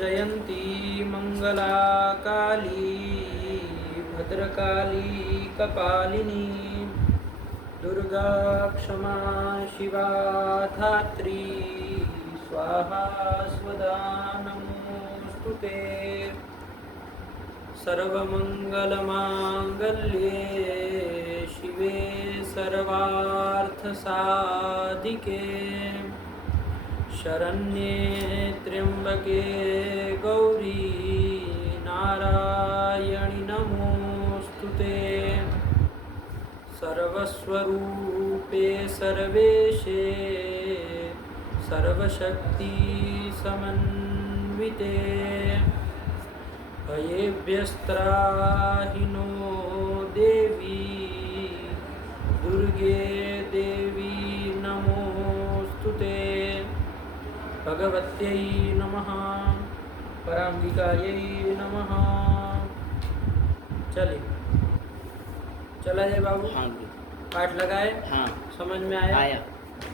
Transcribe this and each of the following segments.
जयंती मंगला काली भद्रकाली कपालिनी दुर्गा क्षमा शिवा धात्री स्वाहा स्वधा नमोस्तुते। सर्वमंगलमांगल्ये शिवे सर्वार्थसाधिके शरण्ये त्र्यंबके गौरी नारायणि नमोस्तुते। सर्वस्वरूपे सर्वेशे सर्वशक्ति समन्विते भयेभ्यस्त्राहि नो देवी दुर्गे देवी नमोस्तुते। भगवत्यै नमः पराम्बिकायै नमः। चलिए चला जाए बाबू। हाँ पाठ लगाए। हाँ समझ में आया? आया।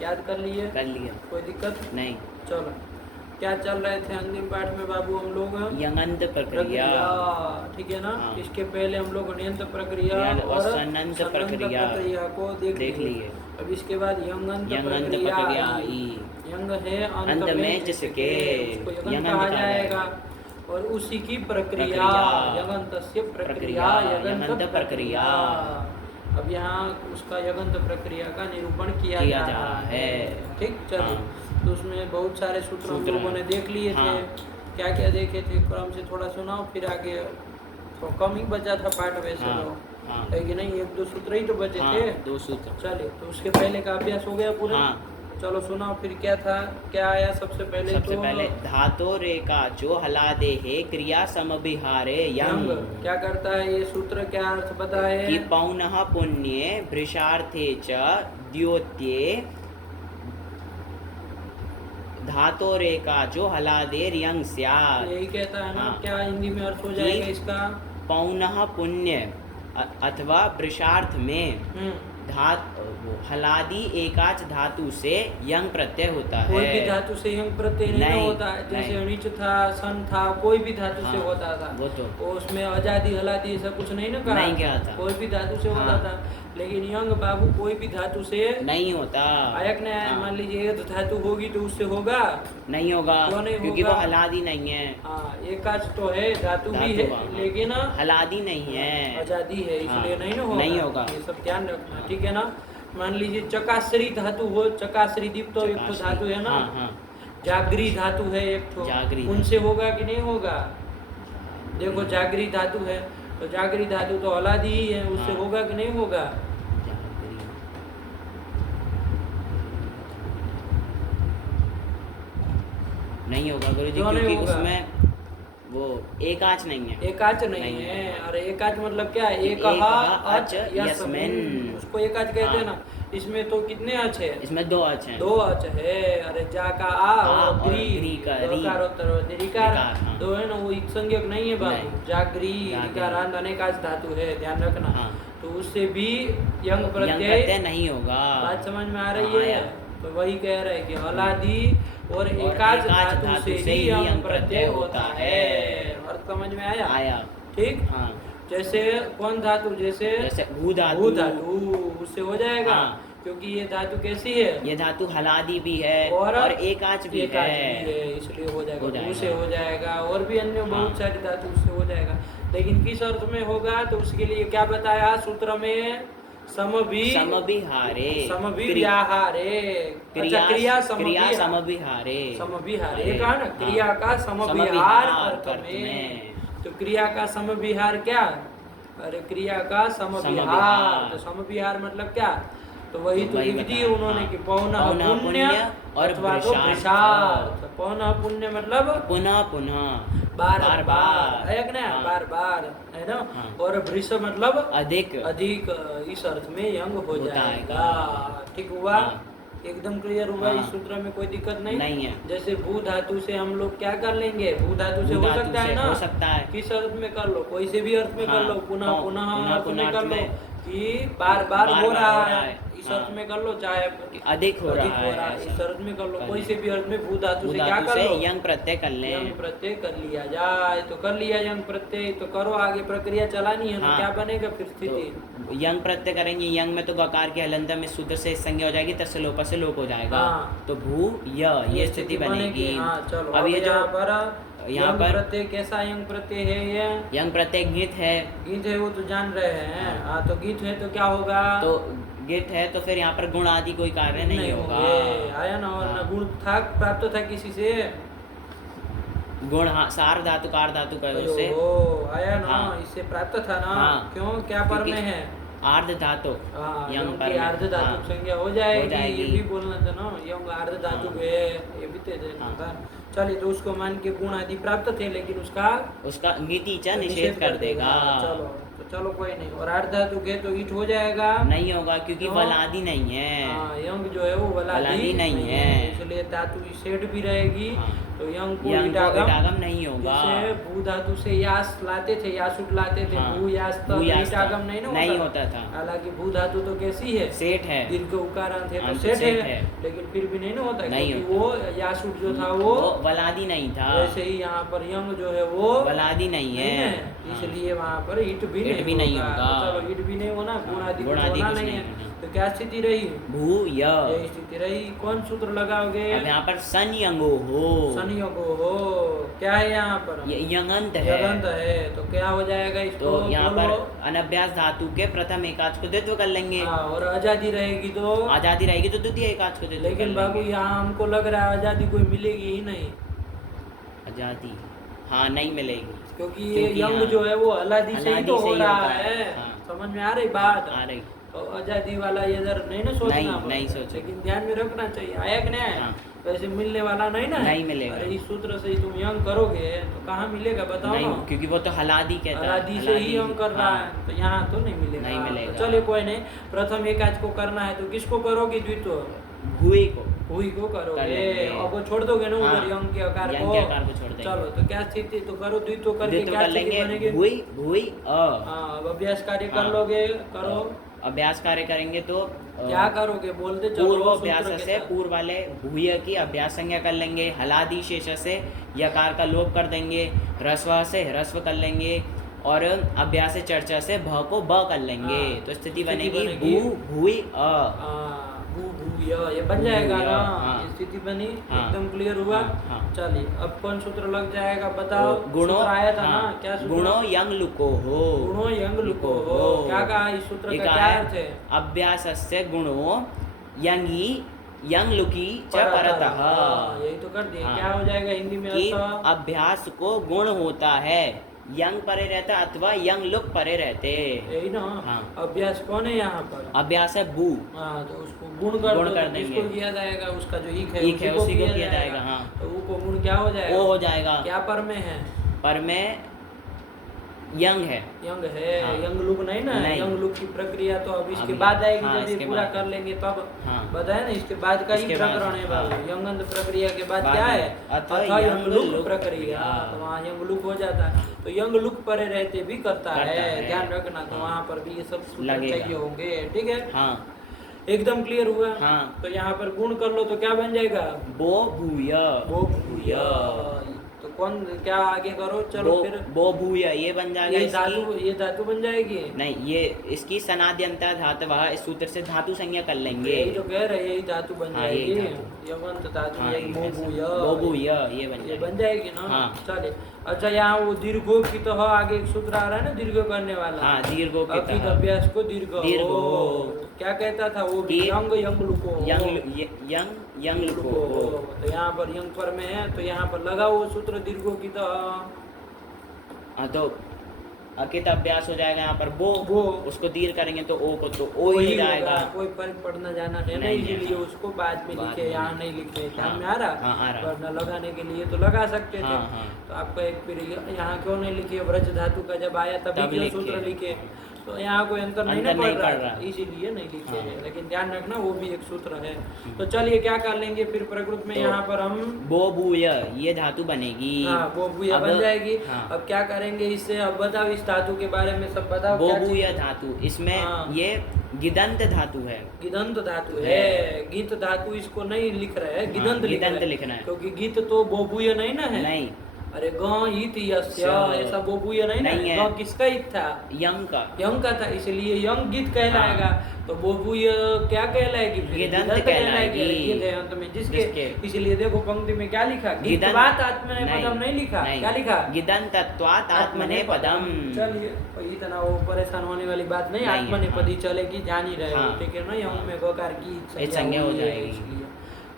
याद कर लिए? कर लिया। कोई दिक्कत नहीं। चलो क्या चल रहे थे अंतिम पाठ में बाबू हम लोग? यंगंत प्रक्रिया। ठीक है ना। हाँ। इसके पहले हम लोग अनंत प्रक्रिया और सनंत प्रक्रिया को देख लिए। अब इसके बाद यंगंत प्रक्रिया आई। यंग है अंत में जिसके उसको यंगंत कहा जाएगा और उसी की प्रक्रिया यगंतस्य प्रक्रिया यगंत प्रक्रिया। अब यहाँ उसका यगंत प्रक्रिया का निरूपण किया जा रहा है। ठीक चलिए। तो उसमें बहुत सारे सूत्र हम लोगों ने देख लिए थे। क्या क्या देखे थे क्रम से थोड़ा सुनाओ फिर आगे। तो कम ही बचा था पाठ वैसे तो है कि नहीं? एक दो सूत्र ही तो बचे थे। 2 सूत्र। चलिए तो उसके पहले का अभ्यास हो गया पूरा। चलो सुनाओ फिर क्या था क्या आया सबसे पहले? सबसे पहले धातो रेखा जो हला दे है क्रिया समभिहारे यंग। क्या करता है ये सूत्र? क्या अर्थ बताए कि पौनः पुण्ये भृशार्थे च द्योत्ये धातो रेखा जो हला दे यंग स्यात्। यही कहता है ना। क्या हिंदी में अर्थ हो जाएगा इसका? पौनः पुण्य अथवा वृषार्थ में हलादी एकाच धातु से यंग प्रत्यय होता है। कोई भी धातु से यंग प्रत्यय नहीं होता है। जैसे अणिच था सन था कोई भी धातु से होता था। वो तो उसमें आजादी हलादी ऐसा कुछ नहीं ना कहा। नहीं कहा था। कोई भी धातु से होता था। लेकिन यंग बाबू कोई भी धातु से नहीं होता। आयक ने मान लीजिए धातु होगी तो उससे होगा? नहीं होगा क्योंकि वो हलादी नहीं है। एकाच तो है धातु भी है लेकिन हलादी नहीं है आजादी है इसलिए नहीं ना होगा। नहीं होगा। ये सब ध्यान रखना ठीक है ना। मान लीजिए चकाश्री धातु हो। चकाश्री दीप तो एक तो धातु है ना। जागरी धातु है एक तो। उनसे होगा कि नहीं होगा? देखो जागरी धातु है तो जागरी धातु तो हलादी ही है। उससे होगा कि नहीं होगा? नहीं होगा गुरु जी क्योंकि उसमें वो एकाच नहीं है। एकाच नहीं है। अरे एकाच मतलब क्या है? एक अच यस्मिन उसको एकाच कहते हैं ना। इसमें तो कितने अच है? इसमें 2 अच हैं। 2 अच है। अरे जा का आ और ग्री का रिकार 2 है ना। वो एक संज्ञक नहीं है बाबू। जागरी रिकारांत अनेकाच धातु है ध्यान रखना। तो उससे भी यंग प्रत्यय नहीं होगा। बात समझ में आ रही है? तो वही कह रहे हैं कि हलादी और एकाच धातु से ही यंग प्रत्यय होता है। और समझ में आया? आया। ठीक। जैसे कौन धातु? जैसे भू धातु उससे हो जाएगा। क्योंकि ये धातु कैसी है? ये धातु हलादी भी है और एकाच भी है इसलिए हो जाएगा। भू से हो जाएगा और भी अन्य बहुत सारी धातु उससे हो जाएगा। लेकिन किस अर्थ में होगा? तो उसके लिए क्या बताया सूत्र में? समभिहारे क्रिया समभिहारे कहा ना। क्रिया का समभिहार अर्थ में। तो क्रिया का समभिहार क्या? अरे क्रिया का समभिहार। तो समभिहार मतलब क्या? तो वही तो लिख दी उन्होंने कि पौनः पुण्य और वृषार्थ। पौनः पुण्य मतलब पुनः पुनः बार बार है ना। बार बार है ना। और वृष मतलब अधिक अधिक इस अर्थ में यंग हो जाएगा। ठीक हुआ? एकदम क्लियर हुआ। इस सूत्र में कोई दिक्कत नहीं है। जैसे भू धातु से हम लोग क्या कर लेंगे? भू धातु से हो सकता है ना। हो सकता है। किस अर्थ में कर लो? कोई से भी अर्थ में कर लो। पुनः पुनः अर्थ में कर लो। कि बार बार हो रहा है, इस हाँ। अर्थ में कर लो, चाहे अधिक हो रहा है इस ऐसा। अर्थ में कर लो, कर कोई लो। से भी अर्थ में भू धातु भू से क्या धातु कर से लो, यंग प्रत्यय कर लें। यंग प्रत्यय कर लिया जाए, तो कर लिया यंग प्रत्यय, तो करो आगे प्रक्रिया चलानी है ना। हाँ। क्या बनेगा फिर स्थिति, तो यंग प्रत्यय करेंगे, यंग में तो गकार के हलंत में सूत्र से संज्ञा हो जाएगी, तस्य लोप से लोप हो जाएगा। हाँ। तो भू ये स्थिति बनेगी। हाँ चलो, अब ये जो यहाँ पर प्रत्यय कैसा यंग प्रत्यय है, ये यंग प्रत्यय गीत है, गीत है वो तो जान रहे हैं। हाँ तो गीत है तो क्या होगा, तो गीत है तो फिर यहाँ पर गुण आदि कोई कार्य नहीं होगा। आया ना, और हाँ। गुण था प्राप्त था किसी से, गुण हाँ सार धातु कार धातु का उससे आया ना, हाँ। इससे प्राप्त था ना। हाँ। क्यों, क्या पर में है, आर्ध धातु हाँ, यंग यंग पर की में। अर्ध धातु हाँ। संज्ञा हो जाएगी, जाएगी। ये भी बोलना था ना, यंग अर्ध धातु हाँ। है, ये भी दे देना था। चलिए, तो उसको मान के गुण आदि प्राप्त थे, लेकिन उसका नीति च निषेध कर देगा। चलो कोई नहीं। और अर्ध धातु के तो ईट हो जाएगा, नहीं होगा क्योंकि वलादि नहीं है। यंग जो है वो वलादि नहीं है, इसलिए धातु सेठ भी रहेगी। हाँ। तो यंग को यंग को ईटागम ईटागम नहीं होगा। जैसे भू धातु से यास लाते थे, यासुट लाते थे, हाँ। भू यास भू यास ईटागम नहीं होता था। हालांकि भू धातु तो कैसी है, सेठ है, दीर्घ उकारांत है, हाँ, तो सेठ सेठ है, है। लेकिन फिर भी नहीं ना होता, नहीं क्योंकि होता। वो यासुट जो था वो वलादि नहीं था। वैसे ही यहाँ पर यंग जो है वो वलादि नहीं है, इसलिए वहाँ पर ईट भी नहीं होगा। चलो, ईट भी नहीं होना, गुण आदि गुण कुछ आदि होना कुछ नहीं नहीं है। होना। तो क्या स्थिति रही, भू यही स्थिति रही। कौन सूत्र लगाओगे, अब यहाँ पर सन यंगो हो, संयोग हो, क्या है यहाँ पर, यंगंत है, यगंत है, तो क्या हो जाएगा इसको, तो यहाँ पर अनभ्यास धातु के प्रथम एकाच को द्वित्व कर लेंगे। और आजादी रहेगी तो आजादी रहेगी तो द्वितीय एकाच को द्वित्व। लेकिन बाबू यहाँ हमको लग रहा है आजादी कोई मिलेगी ही नहीं, आजादी हाँ नहीं मिलेगी, क्योंकि ये यंग जो है वो अलादी से ही तो हो रहा है। समझ में आ रही बात, आ रही। तो आजादी वाला ये इधर नहीं ना सोचना, नहीं सोचना, लेकिन ध्यान में रखना चाहिए, आया कि नहीं आया, हाँ। वैसे मिलने वाला नहीं ना, नहीं मिलेगा। अरे इस सूत्र से ही तुम यंग करोगे तो कहाँ मिलेगा बताओ नहीं, ना, क्योंकि वो तो हलादी कहता है, अलादी से ही यंग कर रहा है, तो यहाँ तो नहीं मिलेगा। नहीं मिलेगा। तो चलिए कोई नहीं, प्रथम एकाच को करना है तो किसको करोगे, द्वित्व भूई को, हुई को करोगे, लेंगे। अब वो छोड़ दोगे ना हाँ। उधर यंग के आकार यंग के आकार को छोड़ देंगे। चलो, तो क्या स्थिति, तो करो द्वित्व करके द्वित्व क्या कर स्थिति लेंगे, बनेगी, भूई भूई हाँ, अब अभ्यास कार्य कर हाँ। लोगे, करो, अभ्यास कार्य करेंगे तो क्या करोगे बोलते चलो, पूर्व सूत्र अभ्यास के से साथ। पूर्व वाले भूय की अभ्यास संज्ञा कर लेंगे, हलादि शेष से यकार का लोप कर देंगे, ह्रस्व से ह्रस्व कर लेंगे, और अभ्यास चर्चा से भ को ब कर लेंगे। हाँ। तो स्थिति स्थिति बनेगी बनेगी। भू भूई अ। भू भू ये बन जाएगा ना, हाँ। ये स्थिति बनी, हाँ। एकदम क्लियर हुआ। हाँ। चलिए, अब कौन सूत्र लग जाएगा बताओ, गुणो सूत्र आया था हाँ, ना, क्या सूत्र, गुणो यंग लुको हो, गुणो यंग लुको हो, क्या कहा इस सूत्र का क्या अर्थ है, अभ्यास से गुणो यंगी यंग लुकी च परतः, यही तो कर दिए। हाँ। क्या हो जाएगा हिंदी में कि अर्थ, अभ्यास को गुण होता है, यंग परे रहता अथवा यंग लुक परे रहते। यही ना, हाँ। अभ्यास कौन है यहाँ पर, अभ्यास है बू, हाँ, तो उसको गुण कर दो, कर तो देंगे। किसको किया जाएगा, उसका जो ईक है ईक है उसी को किया जाएगा। हाँ, तो वो को गुण क्या हो जाएगा, वो हो जाएगा, क्या पर में है, पर में यंग है, यंग है, हाँ। यंग लुक नहीं ना, नहीं। यंग लुक की प्रक्रिया तो अब इसके अभी, बाद आएगी, हाँ, जब ये इसके पूरा बाद। कर लेंगे तब हाँ। बताया ना, इसके बाद का ही इसके बाद, प्रकरण है बाबू। हाँ। यंगंत प्रक्रिया के बाद बाद क्या में, है, अथवा अथवा यंग यंग लुक लुक प्रक्रिया, हाँ। तो वहाँ यंग लुक हो जाता है, तो यंग लुक परे रहते भी करता है, ध्यान रखना। तो हाँ। वहाँ पर भी ये सब सूत्र लगेगा। चाहिए होंगे, ठीक है, हाँ एकदम क्लियर हुआ। हाँ। तो यहाँ पर गुण कर लो तो क्या बन जाएगा, बो भूय, वो भूया, तो कौन क्या आगे करो, चलो बो, फिर बो भूय ये बन जाएगा, ये धातु बन जाएगी, नहीं ये इसकी सनाद्यंता धातु, इस सूत्र से धातु संज्ञा कर लेंगे। यही तो कह रहे, यही धातु बन हाँ, यही जाएगी, धातु। यमंत धातु, हाँ, यही बोबूया, बोबूय ये बन ये जाएगा। बन जाएगी ना। हाँ। चलिए, अच्छा यहाँ वो दीर्घो की तो आगे एक सूत्र आ रहा है ना, दीर्घ करने वाला, हाँ दीर्घो के अकित तहत अभ्यास को दीर्घ दीर्घ हो। हो। क्या कहता था वो, कि यंग यंग लुको हो। यंग लुको हो। तो यहाँ पर यंग पर में है, तो यहाँ पर लगा वो सूत्र दीर्घो की तो हाँ, तो अकित अभ्यास हो जाएगा, यहाँ पर वो उसको दीर्घ करेंगे तो ओ को तो ओ ही हो जाएगा। कोई फर्क पड़ना जाना है नहीं, इसीलिए हाँ। उसको बाद में बाद लिखे, में यहाँ नहीं लिखे, ध्यान हाँ, में आ रहा, हाँ, आ रहा। वरना लगाने के लिए तो लगा सकते थे। हाँ, हाँ। तो आपका एक फिर यहाँ क्यों नहीं लिखे, व्रज धातु का जब आया तभी तब क्यों लिखे। सूत्र लिखे, तो यहाँ कोई अंतर नहीं ना अंतर पड़ नहीं रहा पड़ है, रहा। इसीलिए नहीं लिखे हाँ। हैं, लेकिन ध्यान रखना वो भी एक सूत्र है। तो चलिए क्या कर लेंगे फिर प्रकृत में, तो यहाँ पर हम बोबूय ये धातु बनेगी। हाँ बोबूया अब- बन जाएगी। हाँ। अब क्या करेंगे इससे, अब बताओ इस धातु के बारे में सब बताओ। क्या बोबूय चीज़? धातु, इसमें हाँ। ये गिदंत धातु है। गिदंत धातु है। है, गीत धातु इसको नहीं लिख रहे हैं, गिदंत लिख गिदंत रहे हैं। लिखना है। क्योंकि गीत तो बोबूय नहीं ना है। नहीं, अरे ग ईत यस्य स- ऐसा बोबूय नहीं ना नहीं है। है। ग किसका ईत था? यंग का। यंग का था, इसलिए यंग गीत कहलाएगा। तो बोबूय क्या कहलाएगी फिर? गिदंत गिदंत कहलाएगी। अरे गीत है अंत में जिसके। जिसके। इसलिए देखो पंक्ति में क्या लिखा, गिदंत- गीतवात आत्मनेपदम नहीं लिखा। नहीं। क्या लिखा? गिदंतत्वात् आत्मनेपदम। चलिए कोई इतना वो परेशान होने वाली बात नहीं, नहीं, आत्मनेपदी हाँ। चलेगी, जान ही रहे हो, हाँ। ठीक है ना। यंग में गकार की एक संज्ञा हो हुई है, जाएगी। इसलिए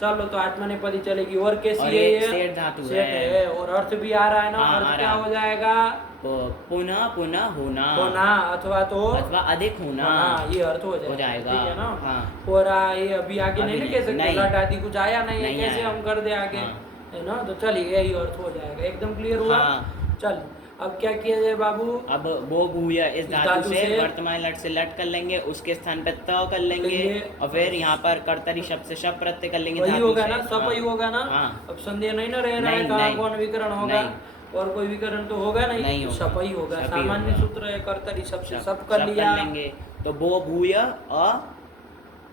चलो तो आत्मनेपदी चलेगी। और कैसी और है ये ये? सेठ धातु सेठ है। और अर्थ भी आ रहा है ना। हाँ, आ अर्थ क्या रहा। हो जाएगा? पुनः पुनः होना, होना अथवा तो अथवा अधिक होना। हाँ, ये अर्थ हो जाएगा। जाएगा। ठीक है ना। हाँ। और ये अभी आगे अभी नहीं ना नहीं, कह सकते, नहीं। लट आदि कुछ आया नहीं है, नहीं कैसे आया। हम कर दे आगे, हाँ। है ना। तो चलिए यही अर्थ हो जाएगा, एकदम क्लियर हुआ। हाँ। चल अब क्या किया जाए बाबू? अब वो भूय इस धातु धातु से से वर्तमान लट से लट कर लेंगे, उसके स्थान पे त कर लेंगे लेंगे। और फिर यहाँ पर कर्तरी शब्द से शब्द प्रत्यय कर लेंगे वही धातु होगा से। ना, सब हाँ। वही होगा ना। हाँ। अब संदेह नहीं ना रह रहा है नहीं, कहाँ नहीं। कौन विकरण होगा। नहीं। और कोई विकरण तो होगा नहीं, नहीं होगा। सप ही होगा। सप ही सामान्य होगा। सूत्र है, कर्तरी सबसे सब सब कर लिया। लेंगे तो वो भूय अ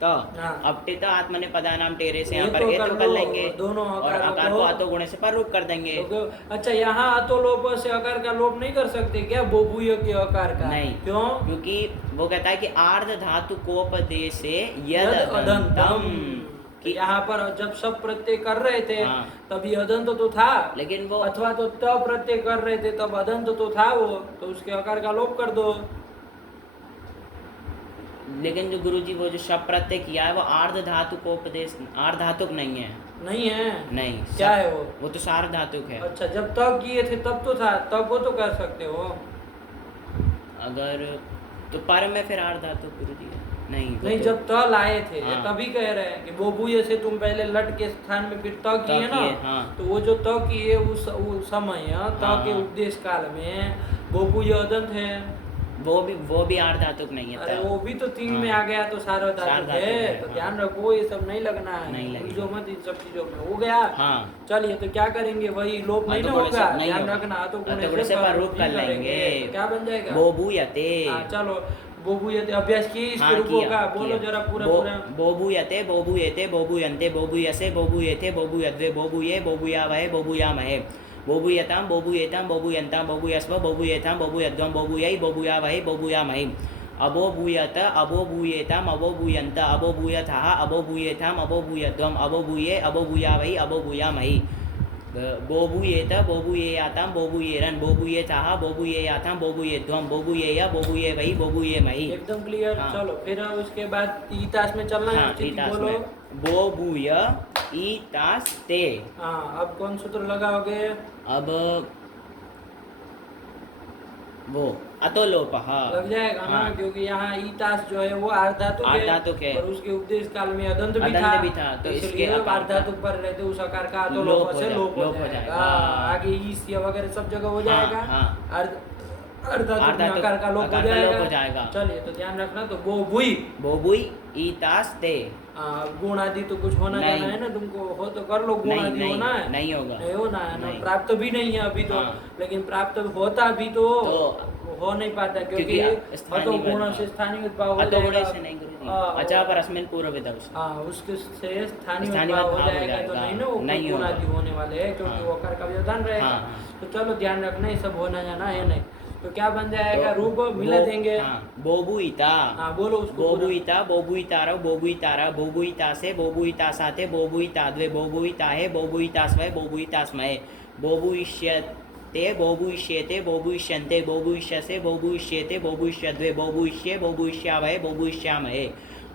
त। हाँ। अब टित आत्मने पदानाम टेरे से ये यहाँ पर तो ए कर तो कर लो, लेंगे दोनों और आकारों आकार को- को अतो गुणे से पर रूप कर देंगे। अच्छा यहाँ अतो लोप से आकार का लोप नहीं कर सकते क्या? बोबूय के आकार का नहीं। क्यों? क्योंकि वो कहता है कि आर्ध धातु कोपदे से यद यद अदंतम। अदंतम कि यहाँ पर जब सब प्रत्यय कर रहे थे हाँ। तभी अदंत तो था, लेकिन वो अथवा तो त प्रत्यय कर रहे थे तब अदंत तो था वो, तो उसके आकार का लोप कर दो। लेकिन जो गुरुजी वो जो शब्द प्रत्यय किया है वो आर्ध धातु को उपदेश आर्ध धातुक नहीं है। नहीं है? नहीं, क्या सब- है वो? तो सार्ध धातुक है। अच्छा जब तब किए थे तब तो था, तब वो तो कर सकते हो। अगर तो पर में फिर आर्ध धातुक गुरुजी है। नहीं वो नहीं तो- जब त लाए थे हाँ। तभी कह रहे हैं कि बोबूय से तुम पहले लट के स्थान में फिर त किए ना। किए, हाँ। तो वो जो त किए उस समय त हाँ, के हाँ। उपदेश काल में बोबूय अदंत है। वो भी आर्ध धातुक नहीं है। अरे तब। वो भी तो तीन हाँ। में आ गया तो सारा धातु सार्वधातुक है। है, तो हाँ। ध्यान रखो ये सब नहीं लगना है, नहीं लगेगा। उलझो मत इन सब चीजों में। हो गया। हाँ। चलिए तो क्या करेंगे, वही लोप नहीं ना अतो गुणे से होगा, नहीं ध्यान होगा। रखना। तो अतो गुणे से पर रूप कर लेंगे। तो क्या बन जाएगा? बोबूयते। हाँ, चलो बोबूयते अभ्यास किए इसके हाँ, रूपों किया, का, बोलो किया। जरा पूरा बो- पूरा। बोबूयते बोबूयते बोबूयन्ते बोबूयसे बोबूयते बोबूयद्वे बोबूये बोबूयावहे बोबूयामहे बोबूयताम बोबूयेताम बोबूयन्ताम बोबूयस्व बोबूयेताम बोबूयद्वम बोबूयै बोबूयावहे बोबूयामहे अबोबूयत अबोबूयेताम अबोबूयन्त अबोबूयथः अबोबूयेताम अबोबूयद्वम अबोबूये अबोबूयावहि अबोबूयामहि बोबूयेत बोबूयेयाताम बोबूयेरन बोबूयेथः बोबूयेयाताम बोबूयेद्वम बोबूयेय बोबूयेवहि बोबूयेमहि। एकदम क्लियर। हाँ। चलो फिर उसके बाद ईतास में चलना है। हाँ, स्थिति ईतास बोलो। में बोबूय ईतास्ते। हाँ अब कौन सूत्र लगाओगे? अब वो अतोलोपः लग जाएगा ना, हाँ। क्योंकि यहाँ ईतास जो है वो आर्धातुक आर्धातुक है। और उसके उपदेश काल में अदंत भी अदंत भी था, था, तो इसलिए इसके आकार का- आर्धातुक पर रहते उस आकार का तो लोप लोप हो से जाए- लोप हो लोप हो जाएगा। जाएगा। आगे ईस या वगैरह सब जगह हो हाँ, जाएगा। हाँ। आर्धातुक में आर्धातुक आकार का लोप आकार का लोप हो जाएगा। चलिए तो ध्यान रखना। तो वो बुई बोबुई ईतास्ते। गुण आदि तो कुछ होना नहीं। जाना है ना, तुमको हो तो कर लो। गुण नहीं, आदि नहीं, होना है? नहीं होगा। नहीं होना है ना, नहीं। प्राप्त भी नहीं है अभी तो। हाँ। लेकिन प्राप्त होता भी तो तो हो नहीं पाता, क्योंकि क्योंकि स्थानीय अतो गुण बदलाव। से स्थानीय उद्भाव हो अतो गुणे जाएगा। से नहीं गुरुजी। हाँ, अच्छा पर अस्मिन् पूर्व विदुष। हाँ उसके से स्थानीय स्थानीय उद्भाव हो उद्भाव हो जाएगा तो जाएगा। नहीं ना वो नहीं गुण होगा। आदि होने वाले हैं, क्योंकि हाँ। वो आकार का व्यवधान रहेगा। हाँ, हाँ। तो चलो ध्यान रखना, ये सब होना जाना है नहीं। तो क्या बन जाएगा? तो रूप मिला देंगे। हाँ, बोबुईता। हाँ बोलो उसको पूरा। बोबुईता बोबुईतारौ बोबुईतारा बोबुईतासे बोबुईतासाते बोबुईताद्वे बोबुईताहे बोबुईतास्वै बोबुईतास्महे बोबुईष्यते बोबुईष्येते बोबुईष्यन्ते बोबुईष्यसे बोबुईष्येते बोबुईष्यद्वे बोबुईष्ये बोबुईष्यावहे बोबुईष्यामहे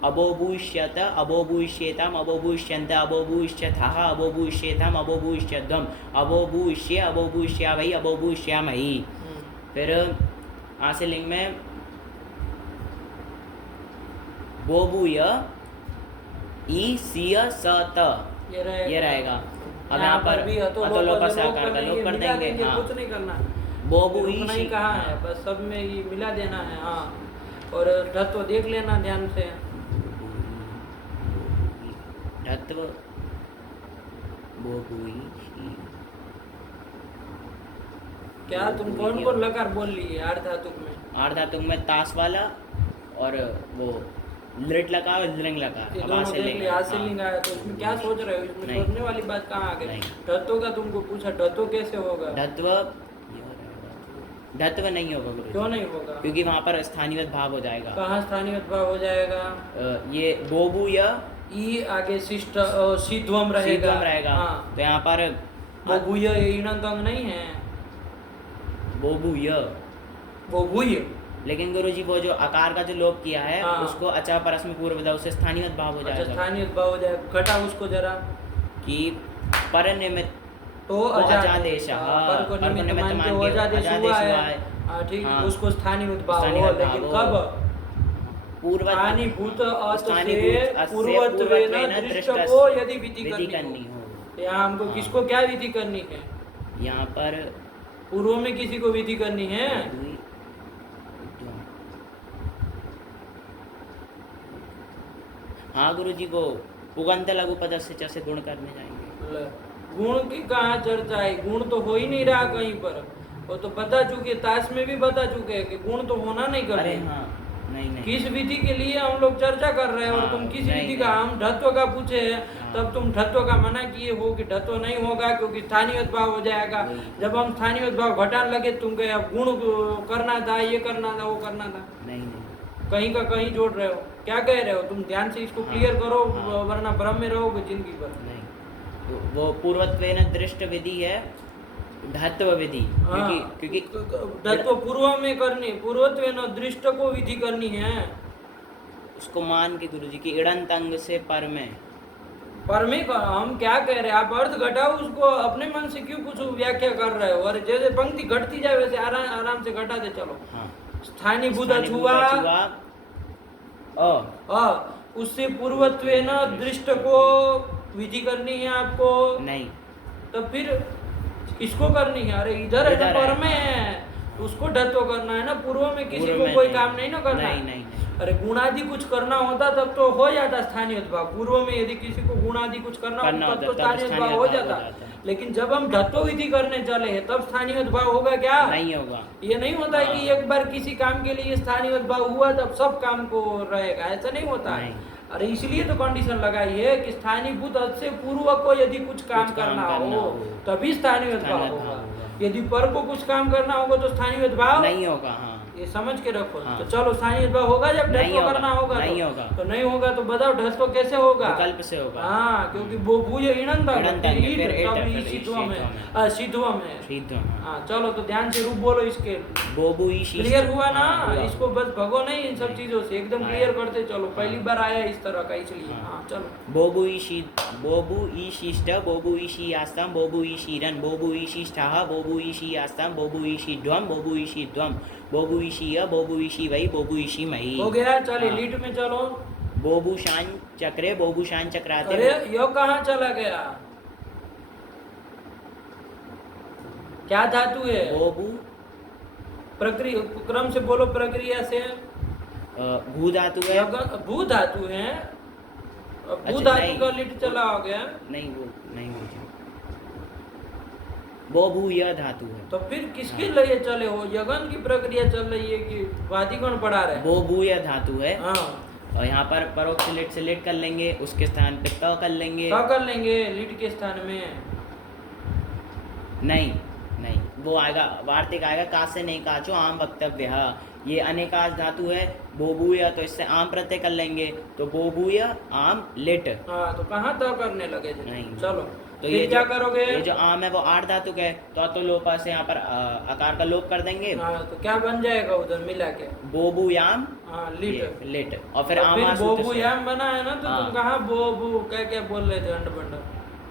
अबोबुष्यत अबोबुष्येताम अबोबुष्यन्त अबोबुष्यथः अबोबुष्येताम अबोबुष्यध्वम अबोबुष्ये अबोबुष्यावहि अबोबुष्यामहि। फिर आशीलिंग में बोबुय ई सिय स त ये रहेगा। अब यहाँ पर भी अतोलोप से आकार का लोप कर मिला देंगे। हाँ। कुछ नहीं करना। बोबुई नहीं कहा है, बस सब में ये मिला देना है। हाँ और धत्व देख लेना ध्यान से। धत्व बोबुई क्या तुम कौन कौन लकार बोल ली है आर्धातुक में? आर्धातुक में तास वाला और वो लिट लकार और लिंग लकार। ये अब दोनों से देख लिंग लिया, आज से लिंग आया, तो इसमें क्या सोच रहे हो? इसमें नहीं। सोचने वाली बात कहाँ आ गई? नहीं। धत्व का तुमको पूछा, धत्व कैसे होगा? धत्व नहीं होगा गुरु। क्यों नहीं होगा? क्योंकि वहाँ पर स्थानीय भाव हो जाएगा। कहाँ स्थानीय भाव हो जाएगा? ये बोबू या ई आगे शिष्ट सिद्धवम रहेगा। रहेगा। हाँ। तो यहाँ पर बोबुय ये ईणंत अंग नहीं है। बोबूय, बोबुय लेकिन गुरुजी वो जो आकार का जो लोप किया है हाँ। उसको अचा परस में पूर्व विधा उससे स्थानीय भाव हो अच्छा, जाएगा। स्थानीय भाव हो जाएगा। घटा उसको जरा कि पर निमित्त तो अजादेश, पर को पर को निमित्त निमित्त मान के मान के अजादेश हुआ है। हाँ, ठीक, हाँ। उसको स्थानीय भाव स्थानीय हो, भाव लेकिन हो। कब? पूर्व स्थानीभूत अत से स्थानीभूत अत से पूर्वत्वेन पूर्वत्वेन दृष्ट दृष्ट को यदि विधि विधि करनी करनी हो, हो। तो यहाँ हमको हाँ। किसको क्या विधि करनी है? यहाँ पर पूर्व में किसी को विधि करनी है? हाँ गुरुजी, वो उगंत लघु पदस्य से गुण करने जाएंगे। गुण की कहाँ चर्चा है? गुण तो हो ही नहीं रहा कहीं पर। वो तो बता चुके, ताश में भी बता चुके हैं कि गुण तो होना नहीं कर अरे रहे। हाँ, नहीं किस विधि के लिए हम लोग चर्चा कर रहे हैं? और हाँ, तुम किस नहीं, विधि का? नहीं। हम धत्व का पूछे हैं, हाँ। तब तुम धत्व का मना किए हो कि धत्व नहीं होगा क्योंकि स्थानीय भाव हो जाएगा। वही। जब हम स्थानीय भाव घटाने लगे तुम कहे अब गुण करना था, ये करना था, वो करना था। नहीं नहीं कहीं का कहीं जोड़ रहे हो। क्या कह रहे हो तुम? ध्यान से इसको हाँ, क्लियर करो, हाँ। वरना भ्रम में रहोगे जिंदगी भर। नहीं, वो पूर्वत्वेन दृष्ट विधि है धत्व विधि, क्योंकि धत्व पूर्व में करनी, पूर्वत्वेन दृष्ट को विधि करनी है। उसको मान के गुरुजी की इड़ंत अंग से पर में हम क्या कह रहे हैं? आप अर्थ घटाओ उसको, अपने मन से क्यों कुछ व्याख्या कर रहे हो? और जैसे पंक्ति घटती जाए वैसे आराम से घटाते चलो। हाँ। स्थानीय भूत छुआ उससे पूर्वत्वेन दृष्ट को विधि करनी है आपको। नहीं, तो फिर किसको करनी है? अरे इधर है ना, इधर पर है। में है, उसको धत्व करना है ना। पूर्व में किसी पूर्व को में कोई नहीं। काम नहीं ना करना। नहीं, नहीं, नहीं। अरे गुणादि कुछ करना होता तब तो हो जाता स्थानीय भाव। पूर्व में यदि किसी को गुणादि कुछ करना होता तब तो स्थानीय भाव हो जाता। लेकिन जब हम धत्व विधि करने चले हैं तब स्थानीय भाव होगा क्या? नहीं होगा। ये नहीं होता है कि एक बार किसी काम के लिए स्थानीय भाव हुआ तब सब काम को रहेगा, ऐसा नहीं होता है। नहीं। अरे इसलिए तो कंडीशन लगाई है कि स्थानीय भूत से पूर्व को यदि कुछ काम करना हो तभी स्थानीय भाव होगा। यदि पर को कुछ काम करना होगा तो स्थानीय भाव नहीं होगा। हाँ, ये समझ के रखो। हाँ। तो चलो स्थानीय भाव होगा जब नहीं ढत्व होगा, करना होगा। नहीं होगा। तो नहीं होगा तो बताओ ढत्व कैसे होगा? विकल्प से होगा। हाँ, क्योंकि वो भूय ईणंत अंग, ईणंत अंग, ईट, फिर ईट, तब फिर ई सिद्धवम है, सिद्धवम है। सिद्ध, हाँ। हाँ, चलो तो ध्यान से रूप बोलो इसके। बोबुई शीश। क्लियर हुआ ना? हाँ, हुआ। इसको बस भगो नहीं इन सब चीजों से, एकदम हाँ। क्लियर करते चलो। पहली बार आया इस तरह का, इसलिए। हाँ। हाँ, चलो। बोबुई शिष्ट, बोबुई शीयास्ताम, बोबुई शीरन, बोबुई शिष्टाः, बोबुई शीयास्ताम, बोबुई शीध्वम, बोबुई शीध्वम, बोबुई शीय, बोबुई शीवै, बोबुई शीमहि। हो गया? चलिए हाँ। लीड में चलो। बोबुशान चक्रे, बोबुशान चक्राते। अरे यो कहाँ चला गया? क्या धातु है? बोबु प्रक्रिया क्रम से बोलो, प्रक्रिया से। भू धातु है। भू धातु है। भू अच्छा, धातु नहीं। का लीड चला हो गया। नहीं, वो नहीं हो। बोबु यह धातु है। तो फिर किसके लिए चले हो? यगन की प्रक्रिया चल रही है कि वादिगण पढ़ा रहे? बोबु यह धातु है। हाँ। और यहाँ पर परोक्ष लिट से लिट कर लेंगे, उसके स्थान पे क कर लेंगे। क्या कर लेंगे लीड के स्थान में? नहीं नहीं, वो आएगा वार्तिक आएगा का से नहीं काचो आम वक्तव्य। ये अनेकाज धातु है। बोबूया, तो इससे आम प्रत्यय कर लेंगे, तो बोबूया आम लिट। हाँ, तो कहाँ तय करने लगे थे? नहीं। चलो तो फिर क्या करोगे? ये जो आम है वो आठ धातु है, तो लोपा से यहाँ पर आकार का लोप कर देंगे। हाँ, तो क्या बन जाएगा उधर मिला के? बोबूयाम। हाँ, लीड। लिट। और फिर तो आम फिर बोबूयाम बना है ना, तो हाँ। तुम कहाँ बोबू क्या क्या बोल रहे थे? अंड बंड।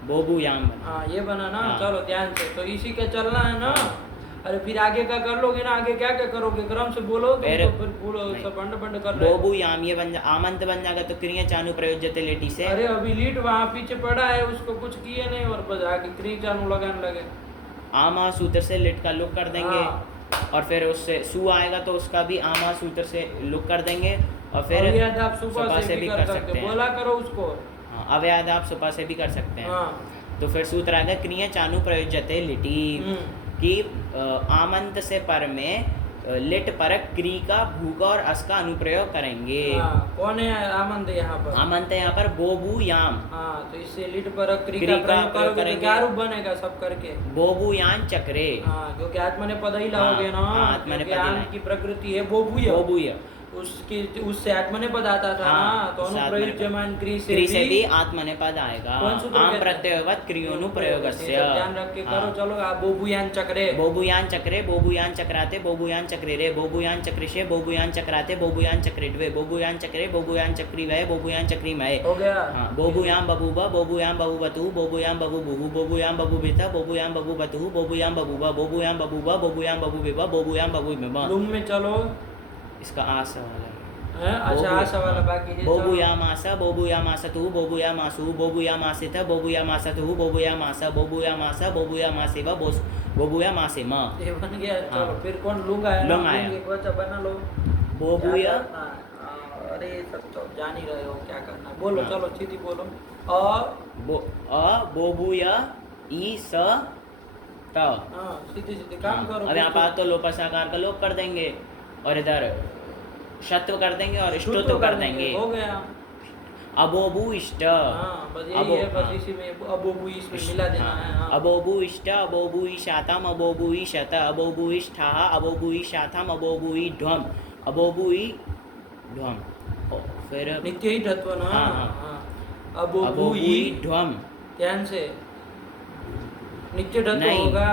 बोबूयाम। हाँ, ये बना ना। हाँ। चलो ध्यान से, तो इसी का चलना है ना। अरे फिर आगे का कर लोगे ना? आगे क्या क्या करोगे? क्रम से बोलो तो फिर बोलो, सब बंड बंड कर रहे हो। बोबूयाम ये बन आमंत बन जाएगा, तो क्रिया चानु प्रयोज्यते लेटी से। अरे अभी लीड वहाँ पीछे पड़ा है, उसको कुछ किए नहीं और बस आगे क्री चानू लगाने लगे। आमा सूत्र से लिट का लोप कर देंगे। हाँ, और फिर उससे सु आएगा तो उसका भी आमा सूत्र से लुक कर देंगे और फिर अव्ययाद आप सुपा सुपा से भी कर सकते हो, बोला करो उसको। हाँ, अव्ययाद आप सुपा से भी कर सकते हैं। हाँ। तो फिर सूत्र आएगा क्रिया चानु प्रयोज्यते लिटी कि आमंत से पर में लिट परक क्री का भू का और अस का अनुप्रयोग करेंगे। हाँ, कौन है आमंत यहाँ पर? आमंत यहाँ पर बोबू याम। हाँ, तो इससे लिट परक क्री का प्रयोग करोगे तो क्या रूप बनेगा सब करके? बोबू यान चक्रे। हाँ, क्योंकि आत्मने पद ही लाओगे ना। आत्मने आम की प्रकृति है बोबूय। बोबूय उसकी उससे आत्मने पद आता था ना, तो अनुप्रयुज्यमान क्री से भी आत्मने पद आएगा। आम प्रत्ययवत क्रियोनु प्रयोगस्य। ध्यान रख के करो। चलो आप बोबूयान चक्रे। बोबूयान चक्रे, बोबूयान चक्राते, बोबूयान चक्रे रे, बोबूयान चक्रिशे, बोबूयान चक्राते, बोबूयान चक्रिड्वे, बोबूयान चक्रे, बोबूयान चक्रिवय, बोबूयान चक्रिमय। हो गया। हाँ, बोबूयाम बबूबा, बोबूयाम बबूबतु, बोबूयाम बबूबुहु, बोबूयाम बबूबिता, बोबूयाम बबूबतु, बोबूयाम बबूबा, बोबूयाम बबूबा, बोबूयाम बबूबिबा, बोबूयाम बबूबिबा। लुम में चलो। इसका आस वाला है। अच्छा, आस वाला बाकी है। बोबूयामासा, बोबूयामासतु, बोबूयामासु, बोबूयामासित, बोबूयामासतु, बोबूयामासा, बोबूयामासा, बोबूयामासेवा, बोबूयामासेम। ये बन गया। चलो फिर कौन लूंगा है? लुंग आया। एक बच्चा बना लो। बोबूया। अरे सब तो जान ही रहे हो क्या करना। बोलो। चलो सीधी बोलो। बोबूया ई स त। सीधी सीधी काम करो। अब यहाँ पर तो लोपसाकार का लोप कर देंगे और इधर शत्व कर देंगे और इष्टोत्व कर देंगे। हो गया। अबोबू इष्ट। बस यही है। बस इसी में अबोबू इसमें मिला देना है। अबोबू इष्ट, अबोबू ईशातम, अबोबू ईशत, अबोबू ईष्ठा, अबोबू ईशाथम, अबोबू ई ध्वम, अबोबू ई ध्वम। फिर नित्य ही तत्व ना। अबोबू ई ध्वम। ध्यान से नित्य तत्व होगा।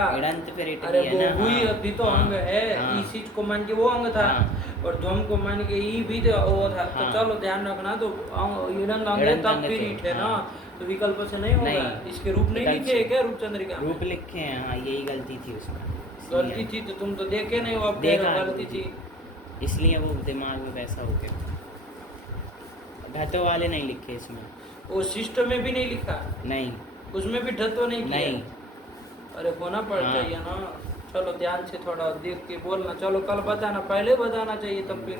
अरे बोबुई अभी तो अंग है। इस चीज को मान के वो अंग था और ध्वम को मान के ई भी तो वो था। तो चलो ध्यान रखना। तो ईडंग अंग है तब फिर ईट है ना। तो विकल्प से नहीं होगा। इसके रूप नहीं लिखे क्या रूप चंद्रिका? रूप लिखे हैं। हाँ, यही गलती थी उसमें। गलती थी तो तुम तो देखे नहीं हो। अब देखो गलती थी इसलिए वो दिमाग में वैसा हो गया। धत्व वाले नहीं लिखे इसमें। वो सिस्टम में भी नहीं लिखा। नहीं, उसमें भी धत्व नहीं किया। नहीं। अरे होना पड़ चाहिए ना। चलो ध्यान से थोड़ा देख के बोलना। चलो कल बताना, पहले बताना चाहिए तब फिर।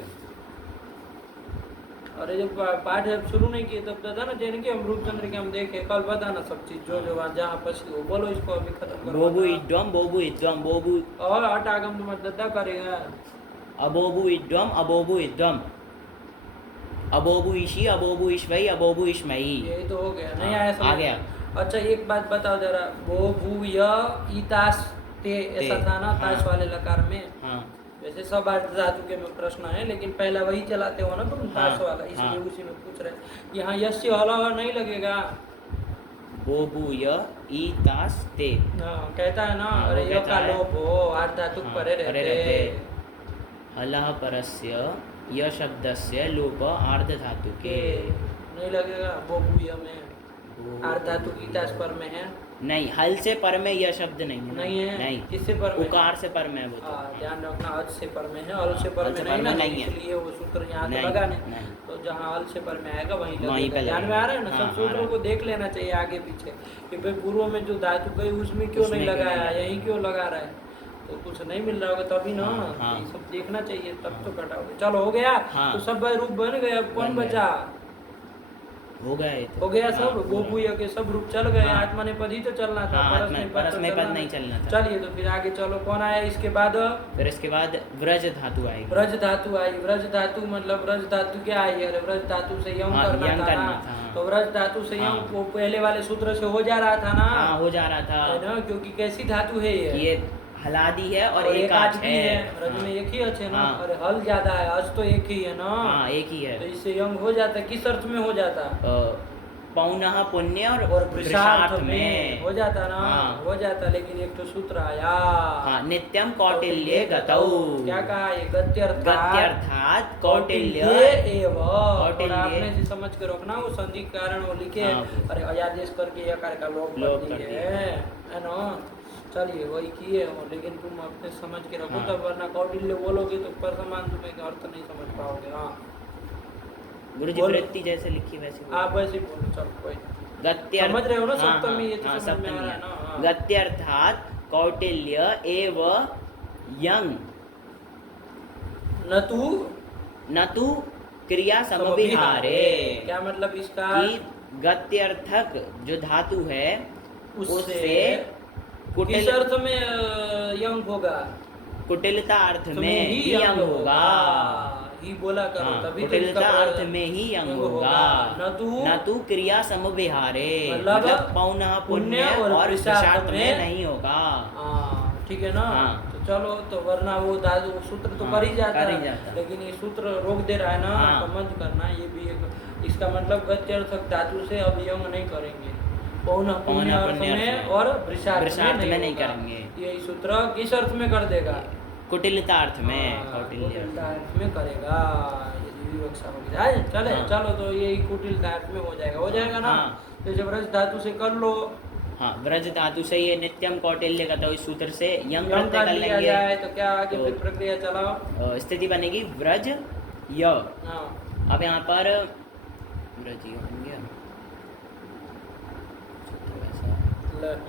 अरे जब पाठ जब शुरू नहीं किए तब बताना चाहिए कि हम रूपचंद्र के हम देखे। कल बताना सब चीज जो जो जहाँ पसी हो। बोलो इसको अभी खत्म करो। बोबू इड्वम, बोबू इड्वम, बोबू और हट आगम तुम दद्दा करेगा। अबोबू इड्वम, अबोबू इड्वम, अबोबू ईशी, अबोबू ईश्वई, अबोबू ईश्मई। यही तो हो गया। नहीं आया समझ? आ गया। अच्छा एक बात बताओ जरा। वो भू य इतास ते ऐसा था ना ताश वाले लकार में। वैसे सब धातु के में प्रश्न है लेकिन पहला वही चलाते हो ना तुम ताश वाला, इसलिए उसी में पूछ रहे हैं। यहाँ यश से हला नहीं लगेगा। बोबू य इतास ते कहता है ना। अरे य का लोप हो आठ धातु परे रहते। हलः परस्य य शब्दस्य लोप आर्ध धातु के नहीं लगेगा। बोबू य में आर्ध धातु इतास पर में है। नहीं, हल से पर में यह शब्द नहीं है। नहीं है। नहीं, किससे पर में? उकार से पर में है वो। ध्यान रखना, अज से पर में है, अल से पर में नहीं ना। नहीं है, इसलिए वो सूत्र यहाँ तो लगा नहीं। तो जहाँ अल से पर में आएगा वहीं लगेगा। ध्यान में आ रहा है ना? सब सूत्रों को देख लेना चाहिए आगे पीछे कि भाई पूर्व में जो धातु गई उसमें क्यों नहीं लगाया, यही क्यों लगा रहा है। तो कुछ नहीं मिल रहा होगा तभी ना। ये सब देखना चाहिए तब तो घटाओगे। चलो हो गया। तो सब रूप बन गए। अब कौन बचा? हो गया सब। गोपू के सब रूप चल गए। आत्मा ने पद ही तो चलना था। परस में पद नहीं चलना था। चलिए तो फिर आगे चलो। कौन आया इसके बाद? फिर इसके बाद व्रज धातु आई। व्रज धातु आई। व्रज धातु मतलब व्रज धातु क्या आई? अरे व्रज धातु से यम करना था ना। तो व्रज धातु से यम वो पहले वाले सूत्र से हो जा रहा था ना। हो जा रहा था ना, क्योंकि कैसी धातु है ये? हलादी है और एक आच है। रज में एक ही अच है ना। अरे हल ज्यादा है, अच तो एक ही है ना। एक ही है। तो इससे यंग हो जाता। किस अर्थ में हो जाता? पौनः पुण्य और पुरुषार्थ में हो जाता ना। हो जाता। लेकिन एक तो सूत्र आया नित्यम कौटिल्य गतौ। क्या कहा? ये गत्यर्थात कौटिल्य एव। आपने से समझ के रोकना। वो संधि के कारण वो लिखे। अरे अयादेश करके यकार का लोप कर दिए है ना। चलिए वही किए हो, लेकिन तुम अपने समझ के रखो तब, वरना कौटिल्य बोलोगे तो पर समान तुम्हें अर्थ नहीं समझ पाओगे। गुरुजी वृत्ति जैसे लिखी वैसे आप वैसे बोलो। चलो कोई गत्य समझ रहे हो ना? सप्तमी ये तो समझ में आ रहा है ना। गत्यर्थात कौटिल्य एव यंग न तू क्रिया समभिहारे। क्या मतलब इसका? कि गत्यर्थक जो धातु है उससे किस अर्थ में यंग होगा? कुटिलता अर्थ में ही यंग होगा। ही बोला करो तभी तो कुटिलता अर्थ में ही यंग होगा। न तू क्रिया समभिहारे मतलब पौनः पुण्य और पुरुषार्थ में नहीं होगा। ठीक है ना? तो चलो, तो वरना वो धातु सूत्र तो कर ही जाता है, लेकिन ये सूत्र रोक दे रहा है ना, तो मत करना। ये भी एक इसका मतलब गत्यर्थक धातु से अब यंग नहीं करेंगे, पौनः पुण्य अर्थ में और पुरुषार्थ में नहीं करेंगे। ये सूत्र किस अर्थ में कर देगा? कुटिलता अर्थ में। कुटिलता अर्थ में करेगा। यदि विवक्षा होगी चले चलो, तो ये कुटिलता अर्थ में हो जाएगा ना? जैसे व्रज धातु से कर लो। हाँ, व्रज धातु से ये नित्यम कौटिल्य का तो इस सूत्र से यंग प्रत्यय कर लेंगे जाए तो क्या आगे फिर प्रक्रिया चलाओ? स्थिति बनेगी व्रज य। अब यहाँ पर व्रज य बन गया।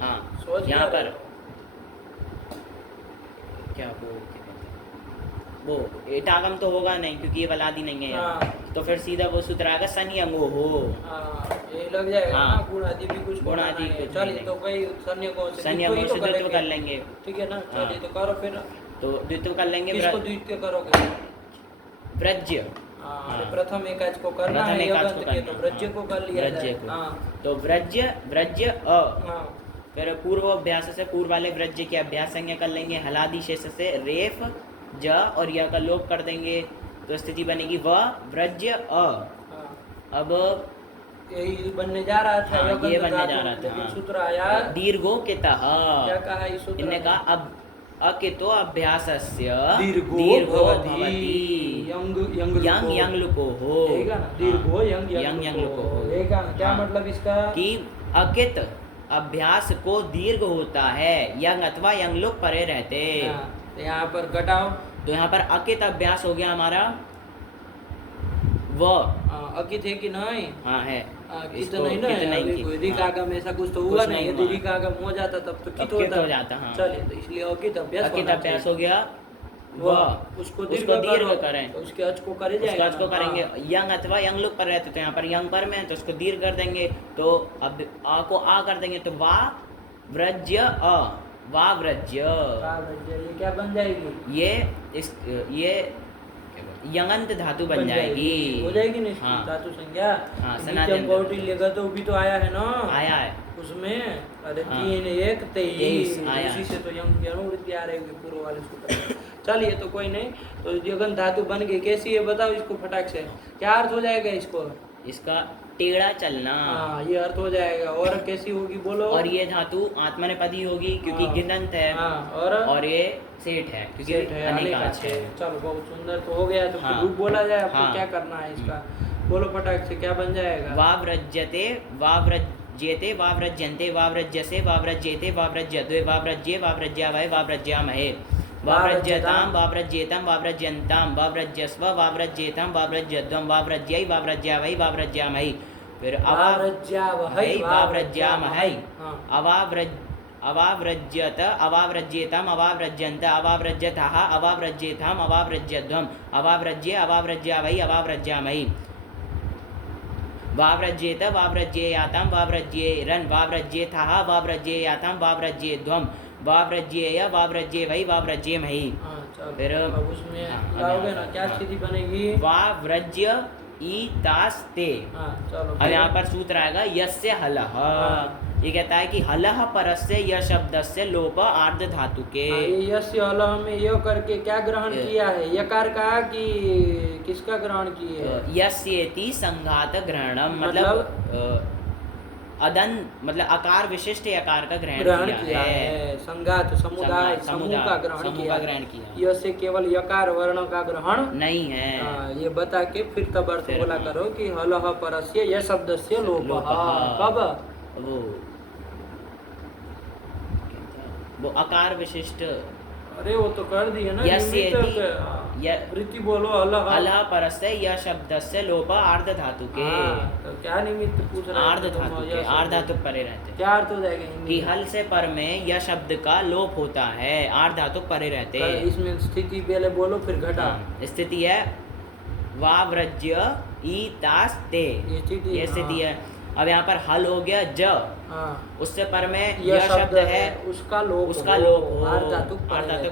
हाँ, यहाँ पर क्या वो एटागम तो होगा नहीं क्योंकि ये बलादी नहीं है। तो फिर सीधा वो सूत्र आएगा सनी अंगो हो। ये लग जाएगा ना? गुण आदि भी कुछ गुण आदि चलिए, तो कोई सन्य को से द्वित्व कर लेंगे। ठीक है ना? चलिए तो करो फिर। तो द्वित्व कर लेंगे। किसको द्वित्व करोगे? व्रज्य। प्रथम एकाच को करना है, तो व्रज्य को कर लिया जाए। तो व्रज्य अ। फिर पूर्व अभ्यास से पूर्व वाले व्रज्य के अभ्यास संज्ञा कर लेंगे। हलादि शेष से रेफ ज और य का लोप कर देंगे, तो स्थिति बनेगी व व्रज्य अ। अब यही बनने जा रहा था। ये बनने जा रहा था। सूत्र आया दीर्घो के तह। क्या कहा इस सूत्र? इन्होंने कहा अब अकितो अभ्यासस्य दीर्घो भवति यंग लुको हो। दीर्घो यंग लुको हो। क्या मतलब इसका? कि अकित अभ्यास को दीर्घ होता है, यंग अथवा यंग लोग परे रहते। तो यहाँ पर घटाओ, तो यहाँ पर अकित अभ्यास हो गया हमारा व। अकित है कि नहीं? हाँ है। तो नहीं रिकागम ऐसा कुछ तो हुआ नहीं। यदि रिकागम हो जाता तब तो कित हो जाता। चलिए, तो इसलिए अकित अभ्यास हो गया व। उसको दीर्घ करें तो उसके अच को करे जाएगा। अच को करेंगे। यंग अथवा यंग लोग पर रहते, तो यहाँ पर यंग पर में तो उसको दीर्घ कर देंगे। तो अब आ को आ कर देंगे, तो वा व्रज्य अ, वा व्रज्य। ये क्या बन जाएगी? ये यंगंत धातु बन जाएगी। हो जाएगी ना इसकी धातु संज्ञा? नित्यम कौटिल्य का तो भी तो आया है ना? आया है उसमें। अरे 3 1 23 इसी से तो यंग की अनुवृत्ति आ रही है पूर्व वाले सूत्र। चलिए, तो कोई नहीं। तो यगन धातु बन गई, कैसी है बताओ इसको फटाक से। क्या अर्थ हो जाएगा इसको? इसका टेढ़ा चलना। ये अर्थ हो जाएगा। और कैसी होगी बोलो? और ये धातु आत्मनेपदी होगी क्योंकि गिनंत है। और ये सेठ है क्योंकि अनेकाच है। चलो, बहुत सुंदर तो हो गया। तो रूप बोला जाए, आपको क्या करना है इसका? बोलो फटाक से, क्या बन जाएगा? वाव्रज्यते वाव्रज्येते वाव्रज्यन्ते वाव्रज्यसे वाव्रज्येते वाव्रज्यद्वे वाव्रज्ये वाव्रज्यावय वाव्रज्यामहे वाव्रज्यताम वाव्रज्येतम वाव्रज्यन्ताम वाव्रज्यस्व वाव्रज्येतम वाव्रज्यद्वम वाव्रज्यै वाव्रज्यावै वाव्रज्यामहि। फिर अवाव्रज्यावहै वाव्रज्यामहै। अवाव्रज्यत अवाव्रज्येतम अवाव्रज्यन्त अवाव्रज्यतः अवाव्रज्येतम अवाव्रज्यद्वम अवाव्रज्ये अवाव्रज्यावै अवाव्रज्यामहि। वाव्रज्येत वाव्रज्येयाताम वाव्रज्येरन् वाव्रज्येथः वाव्रज्येयाताम वाव्रज्येद्वम वाव्रज्येय वाव्रज्ये वै वाव्रज्येमहि। फिर उसमें लाओगे ना, क्या स्थिति बनेगी? वाव्रज्य ईतास्ते। अब यहाँ पर सूत्र आएगा यस्य हलः। ये कहता है कि हलः परस्य य शब्दस्य लोप आर्ध धातु के। यस्य हलः में य करके क्या ग्रहण किया है? यकार का कि किसका ग्रहण किया है? यस्येति संघात ग्रहणम, मतलब अदन मतलब आकार विशिष्ट आकार का ग्रहण किया है। संघात समुदाय समूह का ग्रहण किया। यह से केवल यकार वर्ण का ग्रहण नहीं है। ये बता के फिर तब अर्थ बोला करो कि हलः परस्य यह शब्दस्य लोपः। कब? वो आकार विशिष्ट। अरे वो तो कर दिए ना। वृत्ति बोलो अलह। अलह परस्य य शब्द से लोप आर्ध धातु के। तो क्या निमित्त पूछ रहे आर्ध धातु के, आर्ध धातु परे रहते। क्या अर्थ हो जाएगा कि हल से पर में यह शब्द का लोप होता है, आर्ध धातु परे रहते। इसमें स्थिति पहले बोलो फिर घटा। स्थिति है वाव्रज्य ईतास ते, ये स्थिति है। अब यहाँ पर हल हो गया ज, उससे पर में यह शब्द है, उसका लोप हो, आर्ध धातु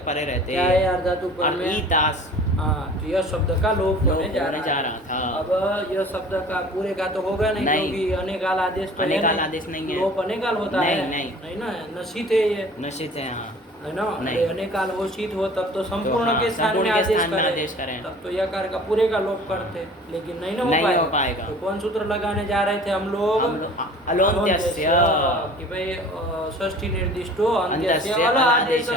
परे रहते। क्या है आर्ध धातु पर में? ईतास। तो यह शब्द का लोप होने जा रहा था। अब यह शब्द का पूरे का तो होगा नहीं, क्योंकि अनेकाल आदेश तो अनेकाल आदेश नहीं है। लोप अनेकाल होता है नहीं ना, नशित है ये, नशित है है ना। अनेकाल हो शीत हो तब तो संपूर्ण के स्थान में आदेश करें, तब तो यकार का पूरे का लोप करते, लेकिन नहीं ना हो पाएगा। तो कौन सूत्र लगाने जा रहे थे हम लोग? अलोन्त्यस्य, कि भाई षष्ठी निर्दिष्टो अन्त्यस्य अल आदेश।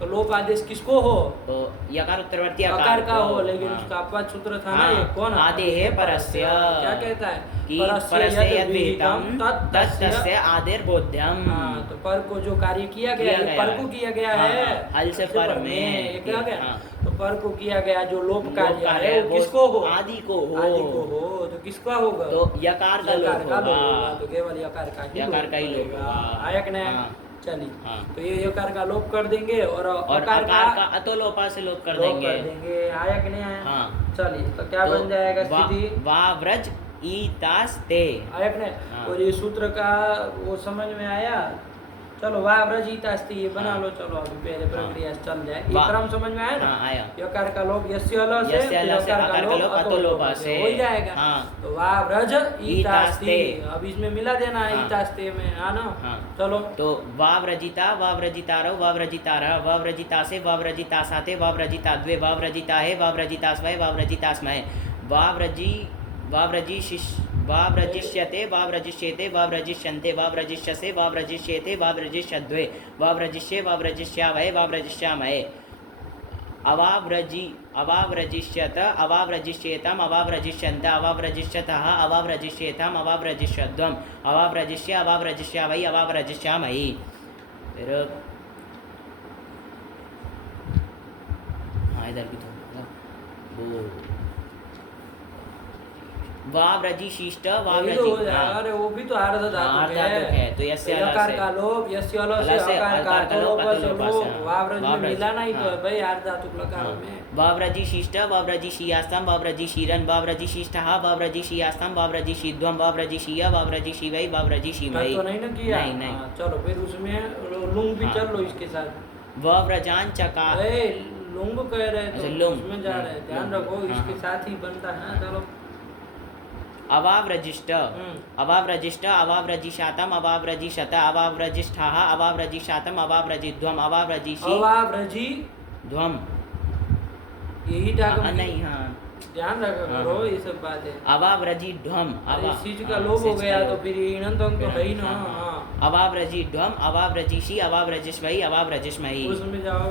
तो लोप आदेश किसको हो? तो यकार उत्तरवर्ती आकार का हो, लेकिन उसका अपवाद सूत्र था ना ये, कौन? आदेः परस्य। क्या कहता है कि परस्य यद् विहितं तस्य आदेर बोध्यम। तो पर को जो कार्य किया गया है, पर को किया गया है हल से पर में, क्या गया? तो पर को किया गया जो लोप कार्य है वो किसको हो? आदि को हो। आदि को हो तो किसका होगा? तो यकार का लोप होगा। तो केवल यकार का ही लोप होगा। आयक ने चलिए, तो ये यकार का लोप कर देंगे और अकार का अतोलोपा से लोप कर देंगे। आयक ने चलिए, तो क्या बन जाएगा स्थिति? वाव्रज ईतास ते। आयक ने, और ये सूत्र का वो समझ में आया? चलो वाव्रज ईतास ते ये बना लो। चलो अभी पहले प्रक्रिया चल जाए, ये क्रम समझ में आया ना? आया। यकार का लोप यस्य अल से, यकार का लोप अतोलोपा से हो जाएगा। तो वाव्रज ईतास ते, अब इसमें मिला देना है ईतास ते में, है ना? चलो, तो वाव्रजिता, वाव्रजितारौ, वाव्रजितारः, वाव्रजितासे, वाव्रजितासाते, वाव्रजिताद्वे, वाव्रजिताहे, वाव्रजितास्वै, वाव्रजितास्महे, वाव्रजिष्यते, वाव्रजिष्येते, वाव्रजिष्यन्ते, वाव्रजिष्यसे, वाव्रजिष्येते, वाव्रजिष्यद्वे, वाव्रजिष्ये, वाव्रजिष्यावहे, वाव्रजिष्यामहे, अवाव्रजिष्यत, अवाव्रजिष्येतम्, अवाव्रजिष्यन्त, अवाव्रजिष्यतः, अवाव्रजिष्येतम्, अवाव्रजिष्यद्वम्, अवाव्रजिष्य, अवाव्रजिष्यावहि, अवाव्रजिष्यामहि। फिर इधर भी तो वाव्रजिशिष्ट, अरे वो भी तो आर्ध धातु है। तो यस्य यकार का लोप, यस्य अल से अकार का लोप से लोप, वाव्रज में मिला नहीं तो भाई आर्ध धातु लकार में। वाव्रजिशिष्ट, वाव्रजिशियास्तं, वाव्रजिशीरन्, वाव्रजिशिष्टः, वाव्रजिशियास्तं, वाव्रजिशीध्वं, वाव्रजिशीय, वाव्रजिशीवै, वाव्रजिशीमहि। तो नहीं ना किया? नहीं। चलो फिर उसमें लुंग भी चल लो इसके साथ। वाव्रजाञ्चका, लुंग कह रहे तो उसमें जा रहे, ध्यान रखो इसके साथ ही बनता है ना। चलो, अवाव्रजिष्ट, अवाव्रजिष्ट, अवाव्रजिशातम्, अवाव्रजिशत, अवाव्रजिष्ठाः, अवाव्रजिशातम्, अवाव्रजिध्वम्, अवाव्रजिषि, अवाव्रजिध्वम्, यही टाइम नहीं। ध्यान रखा करो ये सब बातें। अवाव्रजिध्वम्, इस चीज का लोप हो गया तो फिर ईणन तो है ही ना। अवाव्रजिध्वम्, अवाव्रजिषि, अवाव्रजिष्वै, अवाव्रजिष्महि। उसमें जाओ,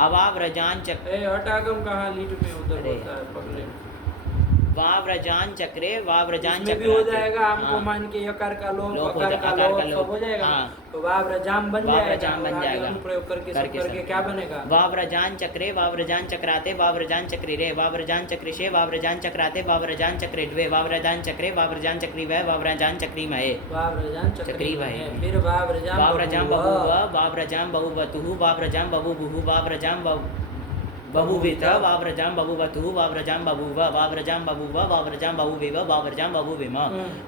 अवाव्रजाञ्चक, हटाकम कहाँ लीट में उधर होता है पकड़े। वाव्रजाञ्चक्रे, वाव्रजाञ्चक्रे भी हो जाएगा। हमको मान के यकार का लोप, अकार का लोप सब हो जाएगा। तो वाव्रजाम बन जाएगा। प्रयोग करके क्या बनेगा? वाव्रजाञ्चक्रे, वाव्रजाञ्चक्राते, वाव्रजाञ्चक्रिरे, वाव्रजाञ्चक्रिषे, वाव्रजाञ्चक्राते, वाव्रजाञ्चक्रिड्वे, वाव्रजाञ्चक्रे, वाव्रजाञ्चक्रिवै, वाव्रजाञ्चक्रिमहे, वाव्रजाञ्चक्रिवहे। फिर वाव्रजाम बभूव, वाव्रजाम बहुवतुः, वाव्रजाम बभूवुः, वाव्रजाम बहुविध, वाव्रजाम बहुवतुः, वाव्रजाम बभूव, वाव्रजाम बभूव, वाव्रजाम बहुविव, वाव्रजाम बहुविम,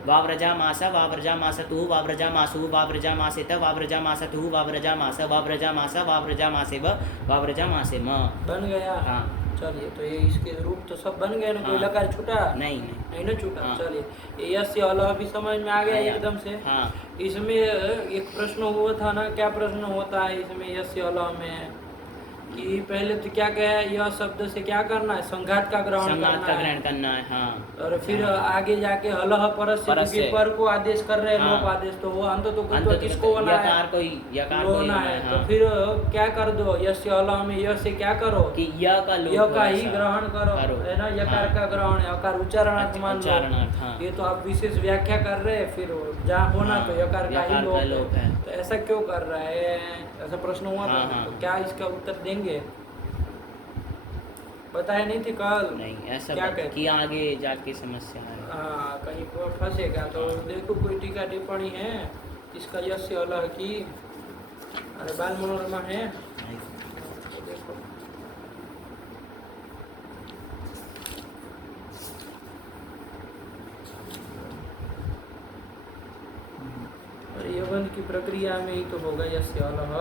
वाव्रजामास, वाव्रजामासतुः, वाव्रजामासुः, वाव्रजामासेत, वाव्रजामासतुः, वाव्रजामास, वाव्रजामास, वाव्रजामासेव, वाव्रजामासेम। बन गया। हाँ, चलिए, तो ये इसके रूप तो सब बन गए ना। कोई लकार छूटा? नहीं ना छूटा। चलिए, यस्य अल भी समझ में आ गया एकदम से। इसमें एक प्रश्न हुआ था ना, क्या प्रश्न होता है इसमें यस्य अल में कि पहले तो क्या कहा है, यह शब्द से क्या करना है? संघात का ग्रहण करना है। हाँ। और फिर आगे जाके हलह परस्य पर को आदेश कर रहे हैं। लोप आदेश तो वो अंत तो किसको होना है? होना है। तो फिर क्या कर दो? यस्य अलह में यह से क्या करो कि य का ही ग्रहण करो, है ना? यकार का ग्रहण, यकार उच्चारणार्थ मान लो। ये तो आप विशेष व्याख्या कर रहे हैं। फिर जहाँ होना तो यकार का ही लोप है। तो ऐसा क्यों कर रहा है? ऐसा प्रश्न हुआ था। तो क्या इसका उत्तर देंगे? बताया नहीं थी कल? नहीं, ऐसा क्या बात कहते? कि आगे जाके समस्या है। हाँ, कहीं पर फंसेगा तो देखो कोई टीका टिप्पणी है इसका यस्य अलह की। अरे बाल मनोरमा है तो देखो। अरे यवन की प्रक्रिया में ही तो होगा यस्य अलह।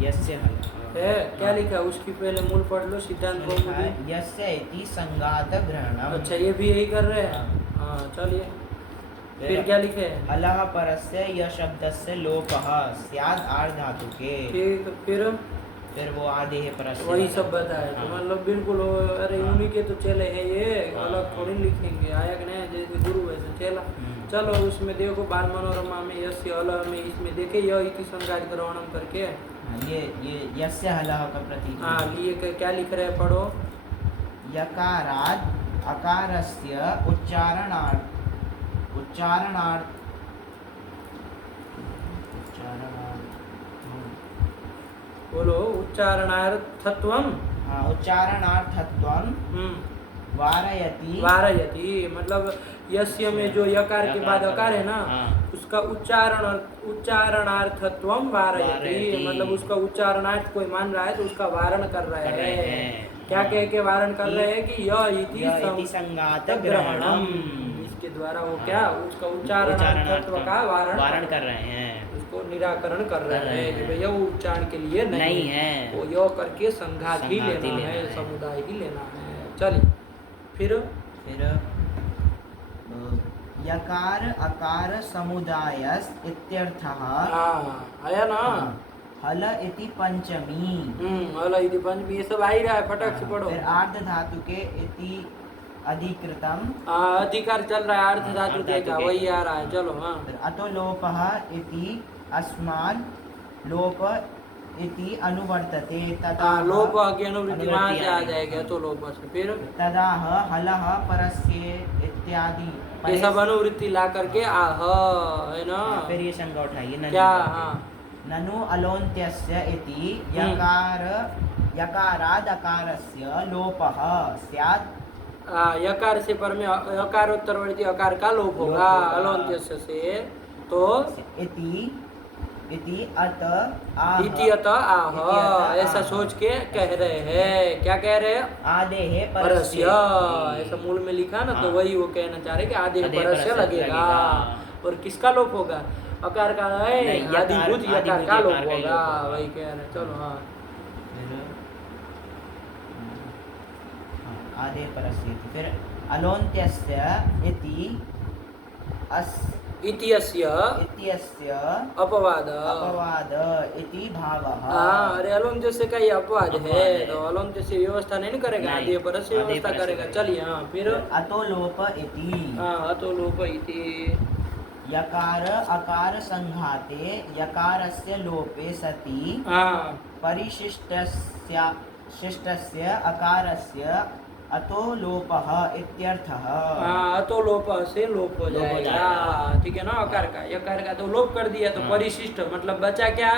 यस्य है क्या लिखा उसकी पहले मूल पढ़ लो सिद्धांत कौमुदी। यस्य इति संघात ग्रहणम। अच्छा ये भी यही कर रहे हैं। हाँ चलिए फिर क्या लिखे? अलह परस्य य शब्दस्य लोपः स्याद् आर्ध धातु के। ठीक फिर वो आधे है परस्य वही सब बताया तो मतलब बिल्कुल अरे उन्हीं के तो चले हैं ये अलग थोड़ी लिखेंगे आया कि नहीं जैसे गुरु वैसे चला। चलो उसमें देखो बाल मनोरमा में यस्य अलह में इसमें देखे य इति संघात ग्रहणम करके ये यस्य अलह का प्रतीक। हाँ ये क्या लिख रहे हैं पढ़ो। यकाराद् अकारस्य उच्चारणार्थ बोलो उच्चारणार्थत्वम। हाँ उच्चारणार्थत्वम वारयति। वारयति मतलब यस्य में जो यकार के बाद अकार है ना उसका उच्चारणार्थत्वम वारयति मतलब उसका उच्चारणार्थ कोई मान रहा है तो उसका वारण कर रहे हैं। क्या कह के वारण कर रहे हैं कि य इति संघात ग्रहणम। इसके द्वारा वो क्या उसका उच्चारणार्थत्व का वारण कर रहे हैं उसको निराकरण कर रहे हैं कि भैया वो उच्चारण के लिए नहीं है वो यो करके संघात ही लेना है समुदाय ही लेना है। चलिए फिर यकार अकार समुदायस इत्यर्थः। आया ना हल इति पंचमी। हल इति पंचमी ये सब आ ही रहा है फटक से पढ़ो। फिर आर्ध धातु के इति अधिकृतम। अधिकार चल रहा है अर्ध धातु के का वही आ रहा है। चलो हाँ फिर अतो लोपः इति अस्माद् लोप इति अनुवर्तते तथा लोप की अनुवृत्ति वहाँ से आ जाएगा तो लोप से। फिर तदाह हलः परस्य इत्यादि ये सब अनुवृत्ति ला करके आह है ना। फिर ये शंका उठाइए क्या? हाँ ननु अलोन्त्यस्य इति यकाराद् अकारस्य लोपः स्यात्। यकार से पर में यकारोत्तरवर्ती अकार का लोप होगा अलोन्त्यस्य से तो इति अत आह ऐसा सोच के कह रहे हैं। क्या कह रहे हैं? आधे है परस्य ऐसा मूल में लिखा ना तो वही वो कहना चाह रहे कि आधे परस्य लगेगा और किसका लोप होगा? अकार का है आदिभूत यकार का लोप होगा वही कह रहे हैं। चलो हाँ आधे परस्य फिर अलोन्त्यस्य इत्यस्य अपवाद इति भावः। अरे अलोन्त्य से का ये अपवाद है तो अलोन्त्य से व्यवस्था नहीं करेगा आधे परस्य व्यवस्था करेगा। चलिए हाँ फिर अतो लोप इति। अतो लोप इति यकार अकार संघाते यकारस्य लोपे सति परिशिष्टस्य अकारस्य अतो लोपः इत्यर्थः। अतो लोप से लोप हो जाएगा ठीक है ना। अकार का यकार का तो लोप कर दिया तो परिशिष्ट मतलब बचा क्या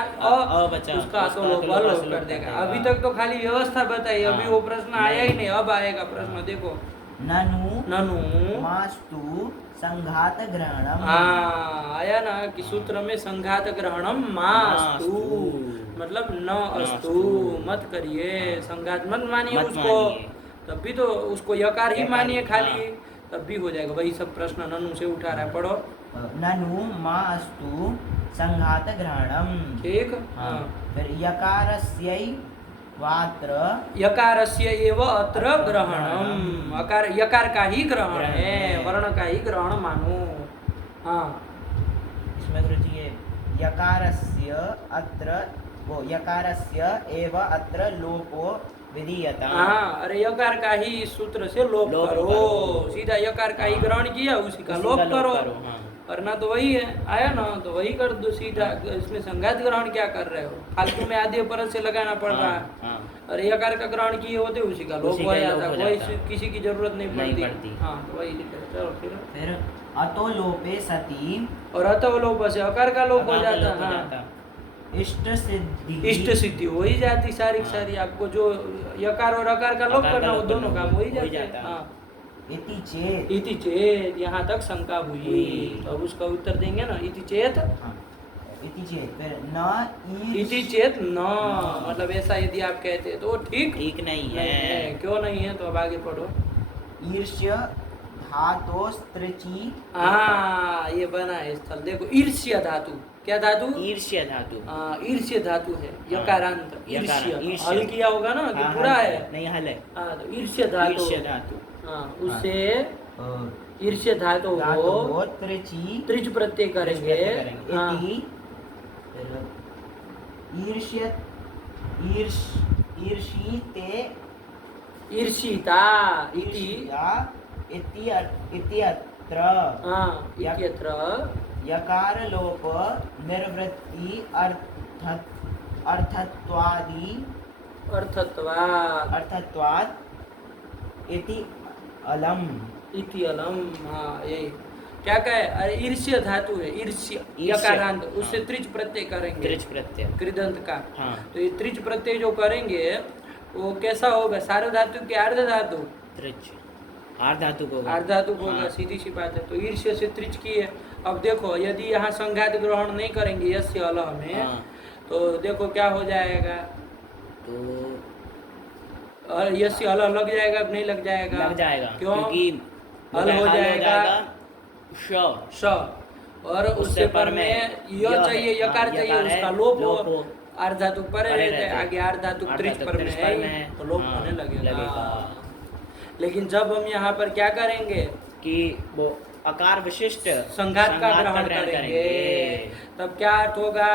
बचा उसका अतो लोप कर देगा। अभी तक तो खाली व्यवस्था बताई अभी वो प्रश्न आया ही नहीं। अब आएगा प्रश्न देखो। ननु मास्तु संघात ग्रहणम। आया ना कि सूत्र में संघात ग्रहणम मास्तु मतलब न अस्तु मत करिए संघात मत मानिए उसको तब भी तो उसको यकार ही मानिए खाली तब भी हो जाएगा। वही सब प्रश्न ननु से उठा रहा है पढ़ो। ननु मास्तु संघात ग्रहणम। ठीक फिर यकारस्य एव अत्र ग्रहणम अकार यकार का ही ग्रहण है वर्ण का ही ग्रहण मानो। हाँ इसमें रुचिए यकारस्य अत्र वो यकारस्य एव अत्र लोपो विधीयता। अरे यकार का ही सूत्र से लोप करो सीधा यकार का ही ग्रहण किया उसी का लोप करो। करना तो वही है, आया ना तो वही कर दो सीधा। इसमें संघात ग्रहण क्या कर रहे हो, फालतू में आधे परत से लगाना पड़ रहा है। और यकार का ग्रहण किए होते उसी का लोप हो जाता, कोई किसी की जरूरत नहीं पड़ती। हाँ तो वही लिखे। चलो फिर अतो लोपे सती, और अतो लोप से अकार का लोप हो जाता। हाँ इष्ट सिद्धि, इष्ट सिद्धि हो ही जाती सारी सारी। आपको जो यकार और अकार का लोप करना वो दोनों काम हो ही जाते। हाँ इति चेत, यहाँ तक शंका हुई तो अब उसका उत्तर देंगे ना। इति चेत, इति चेत, फिर न इति चेत न, मतलब ऐसा यदि आप कहते हैं तो ठीक नहीं है। क्यों नहीं है, तो अब आगे पढ़ो। ईर्ष्य धातु स्त्रिची, हाँ ये बना है स्थल, देखो ईर्ष्य धातु, क्या धातु, ईर्ष्य धातु। ईर्ष्य धातु है, यकारांत ईर्ष्य। हल किया होगा ना कि पूरा है, नहीं हल है। हाँ तो ईर्ष्य धातु, हाँ उससे ईर्ष्य धातु हो त्रिच प्रत्यय करेंगे। ईर्षिता इत्यत्र यकार लोप निर्वृत्ति अर्थत्वात् इति अलम। हाँ यही क्या कहे, अरे ईर्ष्य धातु है, ईर्ष्य यकारांत, उससे त्रिच प्रत्यय करेंगे, त्रिच प्रत्यय कृदंत का। हाँ तो ये त्रिच प्रत्यय जो करेंगे वो कैसा होगा, सार्व धातु के अर्ध धातु, त्रिच अर्ध धातु को, अर्ध धातु होगा, सीधी सी बात है। तो ईर्ष्य से त्रिच की है। अब देखो यदि यहाँ संघात ग्रहण नहीं करेंगे यस्य अलह में, तो देखो क्या हो जाएगा, तो यस्य अलह लग जाएगा, नहीं लग जाएगा, लग जाएगा क्यों, क्योंकि हल हो जाएगा श, और उससे पर में य चाहिए, यकार चाहिए, उसका लोप हो, अर्ध धातु परे रहते हैं, आगे अर्ध धातु त्रिच पर में है तो लोप होने लगेगा। लेकिन जब हम यहाँ पर क्या करेंगे कि वो अकार विशिष्ट संघात का ग्रहण करेंगे, तब क्या अर्थ होगा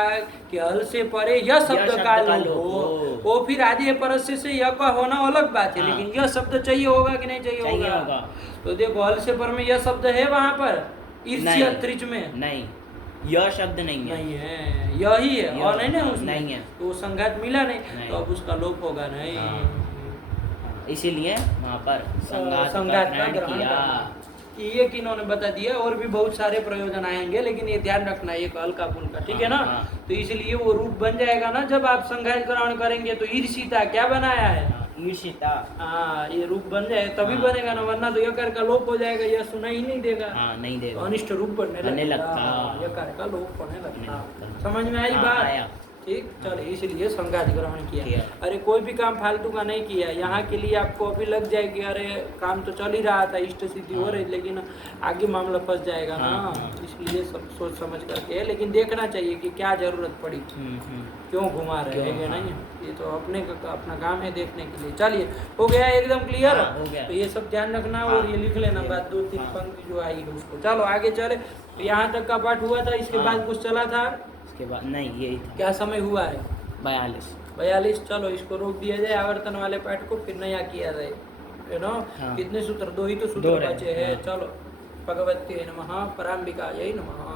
कि हल से परे यह शब्द का लोप हो, वो फिर आदि परस्य से यह का होना अलग बात है। लेकिन यह शब्द चाहिए होगा कि नहीं चाहिए होगा? तो देखो हल से पर में यह शब्द है वहां पर ईर्ष्य त्रिच में, नहीं यह शब्द नहीं है, यही है और नहीं ना उसमें नहीं है, तो संघात मिला नहीं, तो अब उसका लोप होगा नहीं। इसीलिए वहाँ पर संघात का ग्रहण किया। ये किन्होंने बता दिया, और भी बहुत सारे प्रयोजन आएंगे, लेकिन ये ध्यान रखना एक हल्का फुल्का, ठीक है ना। तो इसलिए वो रूप बन जाएगा ना जब आप संघात ग्रहण करेंगे। तो ईर्षिता क्या बनाया है, ईर्षिता, हाँ ये रूप बन जाए तभी बनेगा ना, वरना तो यकार का लोप हो जाएगा, यह सुना ही नहीं देगा, नहीं देगा, अनिष्ट रूप बनने लगता, यकार का लोप होने लगता। समझ में आई बात? ठीक, चलो इसलिए संघात ग्रहण किया। अरे कोई भी काम फालतू का नहीं किया, यहाँ के लिए आपको अभी लग जाएगी, अरे काम तो चल ही रहा था, इष्ट सिद्धि हो रही, लेकिन आगे मामला फंस जाएगा ना। इसलिए सब सोच समझ करके, लेकिन देखना चाहिए कि क्या जरूरत पड़ी, क्यों घुमा रहे हैं, नहीं ये तो अपना काम है देखने के लिए। चलिए हो गया एकदम क्लियर, तो ये सब ध्यान रखना और ये लिख लेना बात, 2-3 पंक्ति जो आई है उसको। चलो आगे चले, तो यहाँ तक का पाठ हुआ था, इसके बाद कुछ चला था, इसके बाद नहीं यही था। क्या समय हुआ है? 42। चलो इसको रोक दिया जाए, आवर्तन वाले पाठ को फिर नया किया जाए, यू नो। कितने सूत्र, 2 ही तो सूत्र बचे हैं। चलो भगवते नमः, पराम्बिकायै नमः।